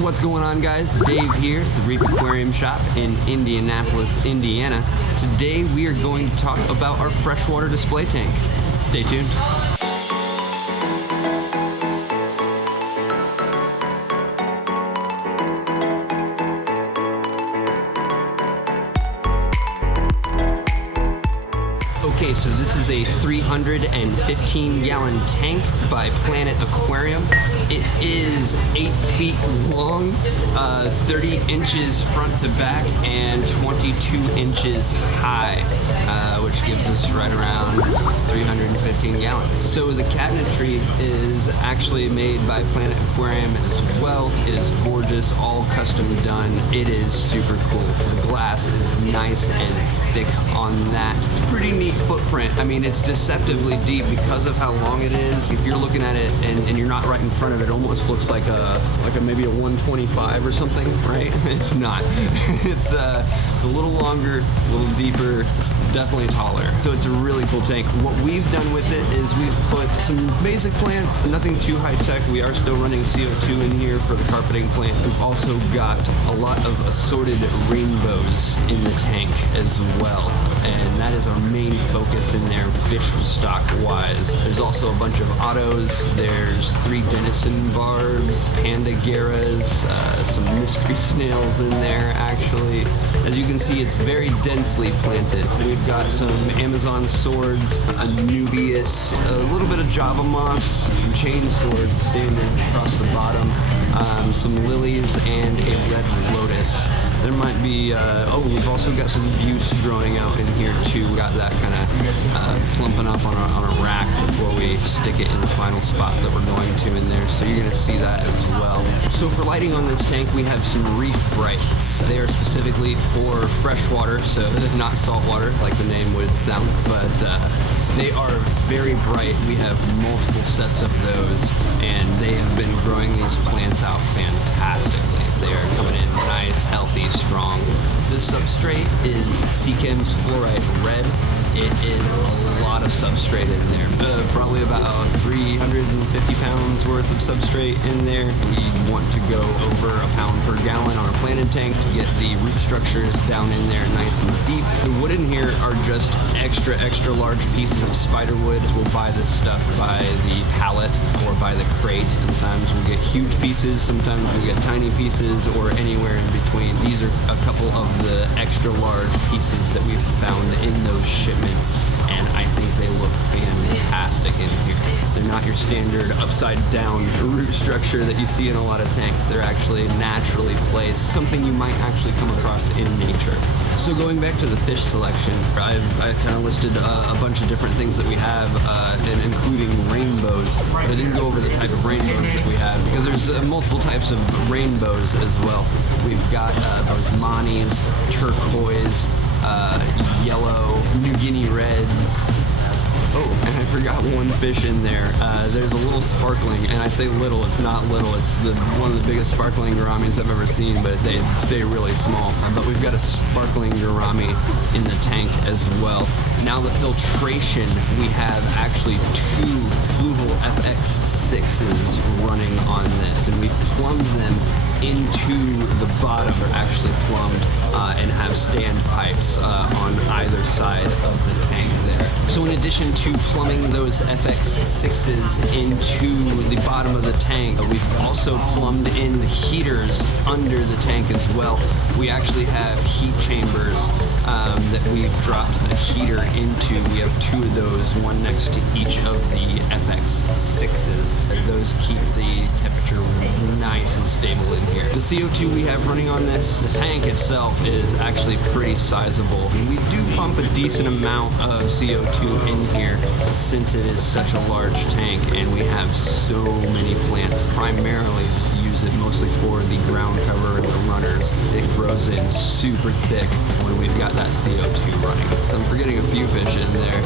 What's going on, guys? Dave here at the Reef Aquarium Shop in Indianapolis, Indiana. Today we are going to talk about our freshwater display tank. Stay tuned. Okay, so this is a 315-gallon tank by Planet Aquarium. It is 8 feet long, 30 inches front to back, and 22 inches high, which gives us right around 315 gallons. So the cabinetry is actually made by Planet Aquarium as well. It is gorgeous, all custom done. It is super cool. The glass is nice and thick on that. Pretty neat footprint. I mean, it's deceptively deep because of how long it is. If you're looking at it and you're not right in front of it, it almost looks like a maybe a 125 or something, right? It's not. It's a little longer, a little deeper, it's definitely taller. So it's a really cool tank. What we've done with it is we've put some basic plants, nothing too high tech. We are still running CO2 in here for the carpeting plant. We've also got a lot of assorted rainbows in the tank as well, and that is our main focus in there, fish stock wise. There's also a bunch of Otos. There's 3 Denison Barbs, Panda Garras, some mystery snails in there actually. As you can see, it's very densely planted. We've got some Amazon swords, a Nubius, a little bit of Java moss, some chain swords standing across the bottom, some lilies, and a red lotus. There might be, we've also got some buse growing out in here too. We got that kind of plumping up on a rack before we stick it in the final spot that we're going to in there. So you're going to see that as well. So for lighting on this tank, we have some Reefbrites. They are specifically for freshwater, so not saltwater like the name would sound, but they are very bright. We have multiple sets of those, and they have been growing these plants out fantastically. They are coming in nice, healthy, strong. The substrate is Seachem's Flourite Red. It is a lot of substrate in there, probably about 350 pounds worth of substrate in there. We want to go over a pound per gallon on a planted tank to get the root structures down in there nice and deep. The wood in here are just extra large pieces of spiderwood. We'll buy this stuff by the pallet or by the crate. Sometimes we'll get huge pieces, sometimes we'll get tiny pieces, or anywhere in between. These are a couple of the extra large pieces that we've found in those shipments, and I think they look fantastic in here. They're not your standard upside down root structure that you see in a lot of tanks. They're actually naturally placed, something you might actually come across in nature. So going back to the fish selection, I've kind of listed a bunch of different things that we have, and including rainbows. But I didn't go over the type of rainbows that we have, because there's multiple types of rainbows as well. We've got Boesmanis, turquoise, yellow, New Guinea reds. Oh, and I forgot one fish in there. There's a little sparkling, and I say little, it's not little. It's one of the biggest sparkling gouramis I've ever seen, but they stay really small. But we've got a sparkling gourami in the tank as well. Now the filtration, we have actually 2 Fluval FX 6s running on this, and we've plumbed them into the bottom. They're actually plumbed and have stand pipes on either side of the tank there. So in addition to plumbing those FX 6s into the bottom of the tank, we've also plumbed in the heaters under the tank as well. We actually have heat chambers that we've dropped a heater into. We have 2 of those, one next to each of the FX 6s. Those keep the temperature nice and stable in here. The CO2 we have running on this, the tank itself is actually pretty sizable. And we do pump a decent amount of CO2 in here since it is such a large tank and we have so many plants. Primarily just use it mostly for the ground cover and the runners. It grows in super thick when we've got that CO2 running. So I'm forgetting a few fish in there.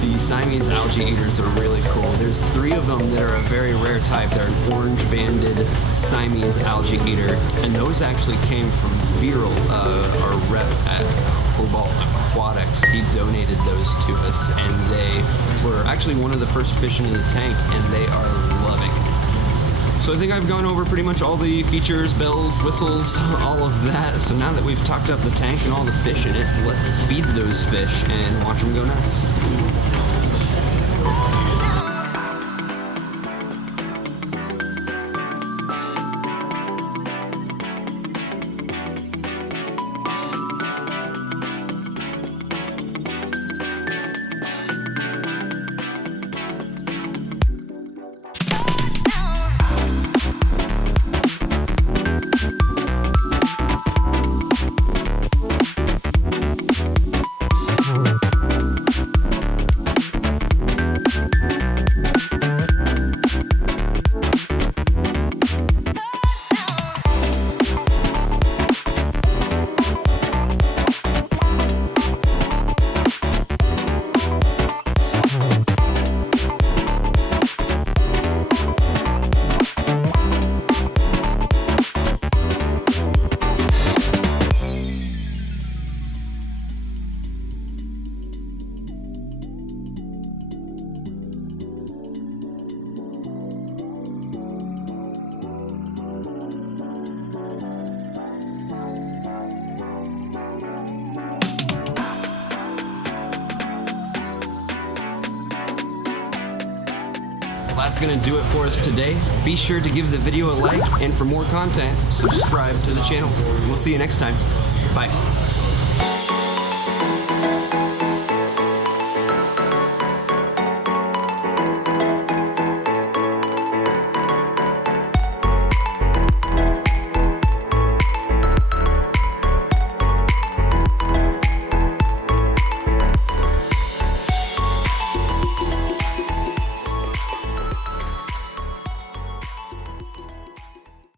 The Siamese algae eaters are really cool. There's 3 of them that are a very rare type. They're an orange-banded Siamese algae eater, and those actually came from Viral, our rep at Cobalt Aquatics. He donated those to us, and they were actually one of the first fish into the tank, and they are loving it. So I think I've gone over pretty much all the features, bells, whistles, all of that. So now that we've talked up the tank and all the fish in it, let's feed those fish and watch them go nuts. That's gonna do it for us today. Be sure to give the video a like, and for more content, subscribe to the channel. We'll see you next time. Bye.